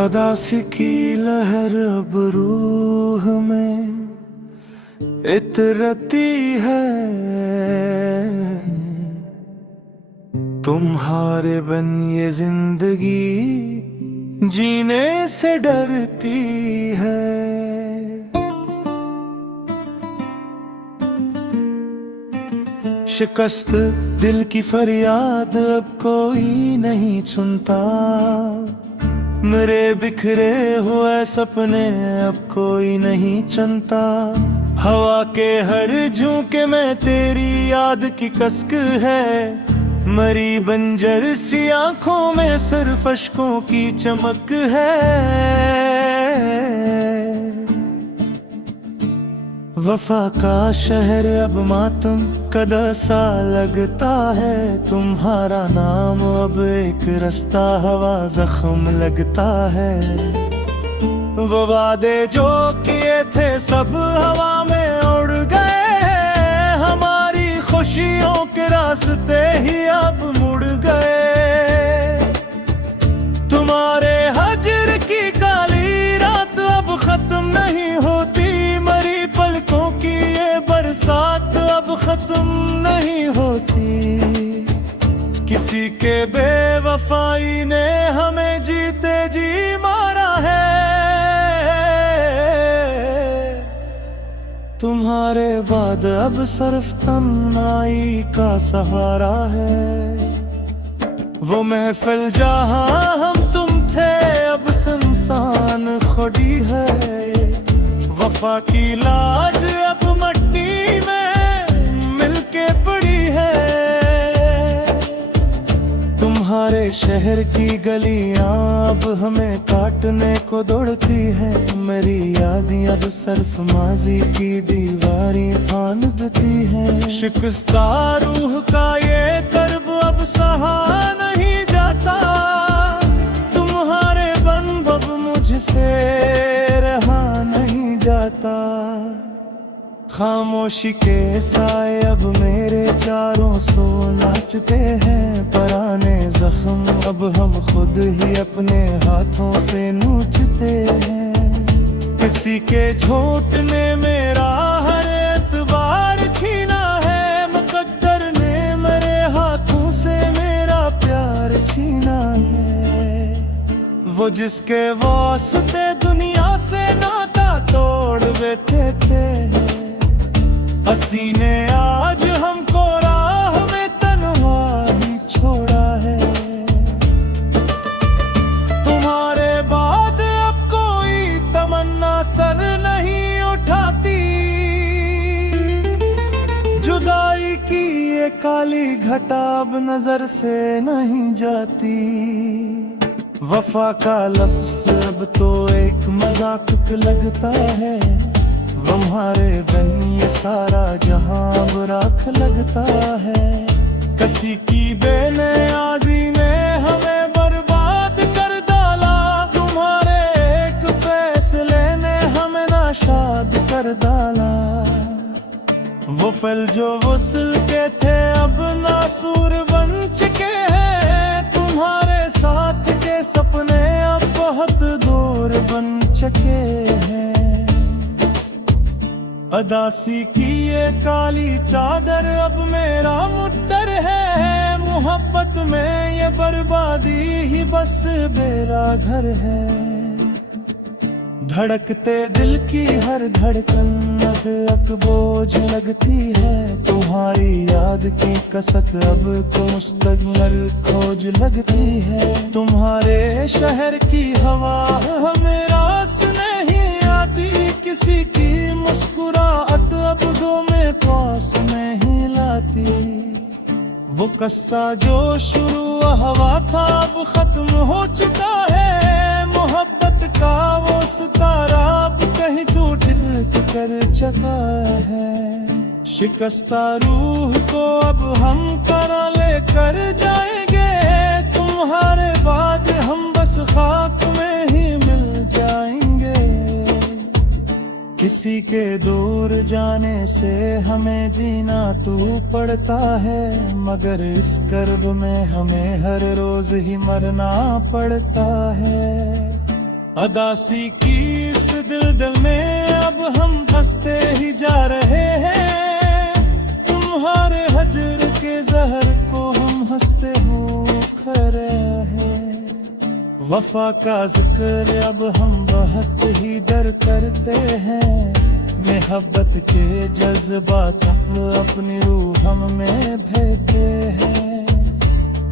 अदासी की लहर अब रूह में इतरती है, तुम्हारे बिन ये जिंदगी जीने से डरती है। शिकस्त दिल की फरियाद अब कोई नहीं सुनता, मेरे बिखरे हुए सपने अब कोई नहीं चुनता। हवा के हर झोंके में तेरी याद की कसक है, मरी बंजर सी आंखों में सिर्फ अश्कों की चमक है। वफा का शहर अब मातम कदा सा लगता है, तुम्हारा नाम अब एक रास्ता हवा जख्म लगता है। वो वादे जो किए थे सब हवा में उड़ गए, हमारी खुशियों के रास्ते ही अब मुड़ गए। तुम्हारे हजर की काली रात अब खत्म नहीं होती, मरी पलकों की ये बरसात अब खत्म नहीं होती। किसी के बेवफाई ने हमें जीते जी मारा है, तुम्हारे बाद अब सिर्फ तन्हाई का सहारा है। वो महफिल जहां हम तुम थे अब सुनसान खुदी है, वफा की लाज अब मट्टी में मिलके पड़ी है। तुम्हारे शहर की गलियां अब हमें काटने को दौड़ती है, मेरी यादें अब सिर्फ माजी की दीवारें फांदती है। शिकस्ता रूह का ये कर्ब अब सहा नहीं जाता, तुम्हारे बन अब मुझसे रहा नहीं जाता। खामोशी के साए अब मेरे चारों सो नाचते हैं, पुराने जख्म अब हम खुद ही अपने हाथों से नोचते हैं। किसी के झूठ ने मेरा हर एतबार छीना है, मुकद्दर ने मेरे हाथों से मेरा प्यार छीना है। वो जिसके वास्ते दुनिया से नाता तोड़ बैठे थे, हसी ने आज हमको राह में तन्हा ही छोड़ा है। तुम्हारे बाद अब कोई तमन्ना सर नहीं उठाती, जुदाई की ये काली घटा अब नजर से नहीं जाती। वफा का लफ्ज अब तो एक मजाक लगता है, तुम्हारे बिन ये सारा जहां बुराक लगता है। किसी की बेनियाज़ी ने हमें बर्बाद कर डाला, तुम्हारे एक फैसले ने हमें नाशाद कर डाला। वो पल जो वसल के थे अब नासूर बन चुके हैं, तुम्हारे साथ के सपने अब बहुत दूर बन चुके हैं। अदासी की ये काली चादर अब मेरा मुद्दर है, मोहब्बत में ये बर्बादी ही बस मेरा घर है। धड़कते दिल की हर धड़कन अब बोझ लगती है, तुम्हारी याद की कसक अब को मुस्तकबिल खोज लगती है। तुम्हारे शहर की हवा हमें रास नहीं आती, किसी की मुस्कुराहट अब दो में पास नहीं लाती। वो कस्सा जो शुरू हवा था अब खत्म हो चुका है, मोहब्बत का वो सितारा अब कहीं टूट कर चुका है। शिकस्ता रूह को अब हम करा लेकर जाएंगे, तुम्हारे बाद हम बस खाक में ही मिल जाएंगे। किसी के दूर जाने से हमें जीना तू पड़ता है, मगर इस कर्ब में हमें हर रोज ही मरना पड़ता है। अदासी की इस दिल में अब हम हंसते ही जा रहे हैं, तुम्हारे हजर के जहर को हम हंसते हो खा रहे हैं। वफा का जिक्र अब हम बहुत ही डर करते हैं, मोहब्बत के जज्बात अपनी रूह हम में भरते हैं।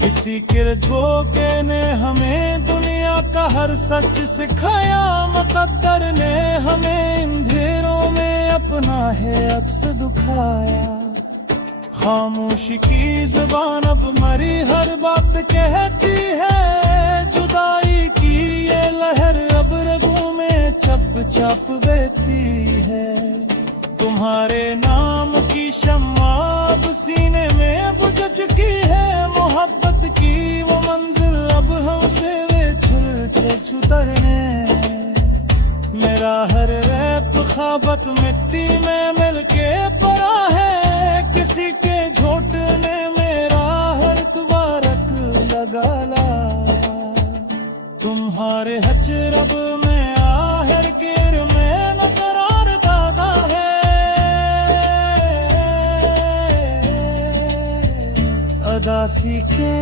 किसी के धोखे ने हमें दुनिया का हर सच सिखाया, मुकद्दर ने हमें अंधेरों में अपना है अक्स दिखाया। खामोशी की जुबान अब मरी हर बात कहती है, जुदाई की ये लहर अब रगों में चप चप बहती है। तुम्हारे नाम की शम्मा अब सीने में बुझ चुकी है, मोहब्बत की वो मंजिल अब हमसे ले चल के छुतरने। मेरा हर रैप ख्वाबत मिट्टी में मिलके पड़ा है, किसी के झोटने मेरा हर तुबारक लगा ला। तुम्हारे हजरब में आहर केर में न करार दादा है, अदासी के